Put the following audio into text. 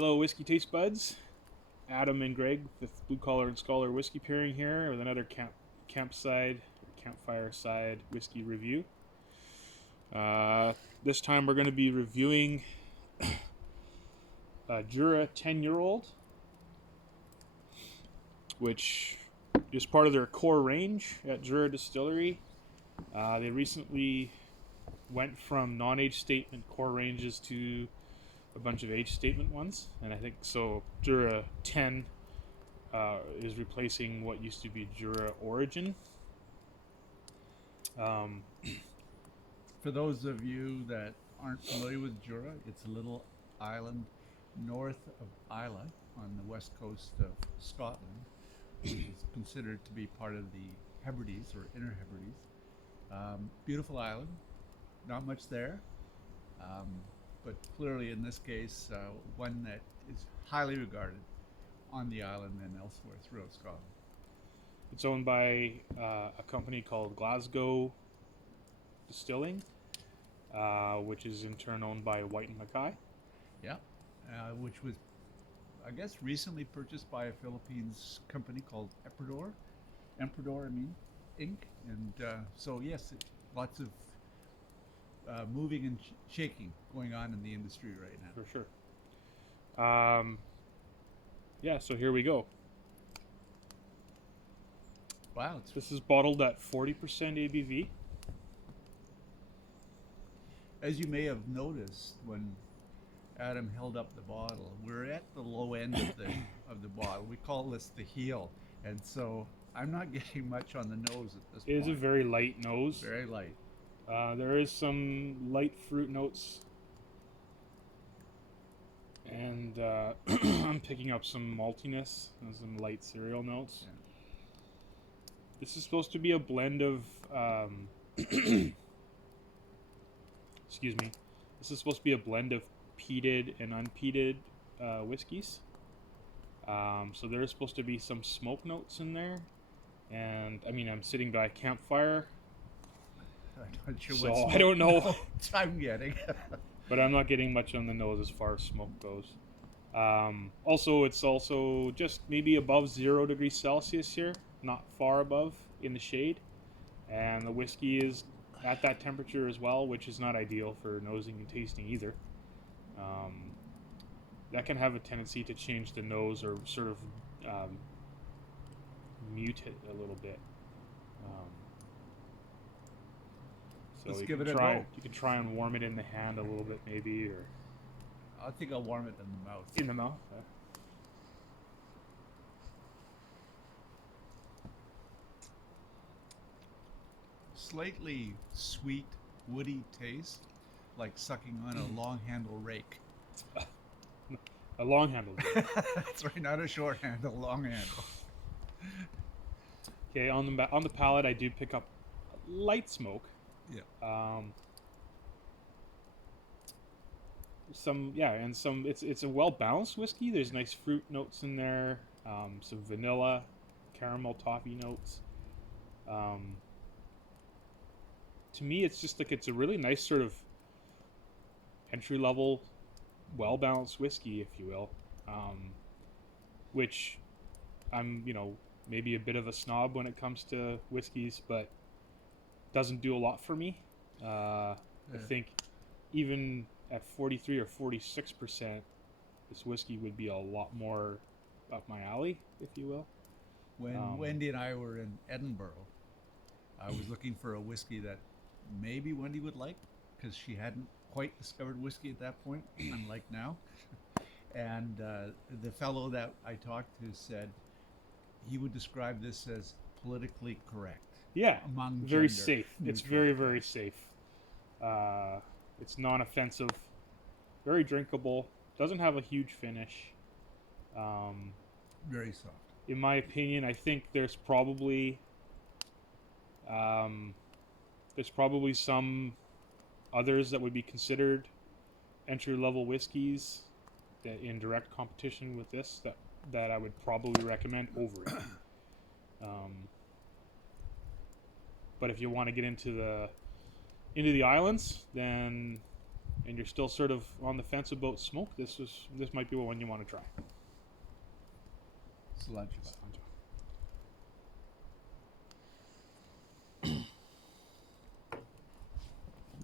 Hello, whiskey taste buds. Adam and Greg with Blue Collar and Scholar Whiskey Pairing here with another campfire side whiskey review. This time we're going to be reviewing a Jura 10-year-old, which is part of their core range at Jura Distillery. They recently went from non-age statement core ranges to a bunch of age statement ones, and I think so. Jura 10 is replacing what used to be Jura Origin. For those of you that aren't familiar with Jura, it's a little island north of Islay on the west coast of Scotland, which is considered to be part of the Hebrides or Inner Hebrides. Beautiful island, not much there, but clearly in this case, one that is highly regarded on the island and elsewhere throughout Scotland. It's owned by a company called Glasgow Distilling, which is in turn owned by White and Mackay. Yeah, which was, I guess, recently purchased by a Philippines company called Emperador, Inc. And so yes, lots of moving and shaking going on in the industry right now. For sure. Yeah, so here we go. Wow, This is bottled at 40% ABV. as you may have noticed when Adam held up the bottle, we're at the low end of the bottle. We call this the heel, and so I'm not getting much on the nose at this It point. is a very light nose. Very light. There is some light fruit notes, and I'm picking up some maltiness and some light cereal notes. Yeah. This is supposed to be a blend of excuse me. This is supposed to be a blend of peated and unpeated whiskeys. So there's supposed to be some smoke notes in there, and I mean I'm sitting by a campfire, I'm not sure so what I don't know, notes I'm getting. but I'm not getting much on the nose as far as smoke goes. Also, it's also just maybe above 0 degrees Celsius here, not far above in the shade, and the whiskey is at that temperature as well, which is not ideal for nosing and tasting either. That can have a tendency to change the nose or sort of mute it a little bit. So Let's you give can it a try, go. You can try and warm it in the hand a little bit, maybe, or I think I'll warm it in the mouth. in the mouth. Slightly sweet, woody taste, like sucking on a long handle rake. A long handle. That's right, not a short handle, long handle. Okay, on the palate, I do pick up light smoke. Yeah. It's a well balanced whiskey. There's nice fruit notes in there, some vanilla, caramel, toffee notes. To me, it's just like it's a really nice sort of entry level, well balanced whiskey, if you will. Which I'm maybe a bit of a snob when it comes to whiskeys, but doesn't do a lot for me. I think even at 43 or 46%, this whiskey would be a lot more up my alley, if you will. When Wendy and I were in Edinburgh, I was looking for a whiskey that maybe Wendy would like, because she hadn't quite discovered whiskey at that point, unlike now. And the fellow that I talked to said he would describe this as politically correct. Yeah, Among very gender safe. It's neutral. very, very safe. It's non-offensive, very drinkable. Doesn't have a huge finish. Very soft. In my opinion, I think there's probably some others that would be considered entry-level whiskeys that in direct competition with this that I would probably recommend over it. But if you want to get into the islands, then and you're still sort of on the fence about smoke, this might be one you want to try. Cilantro.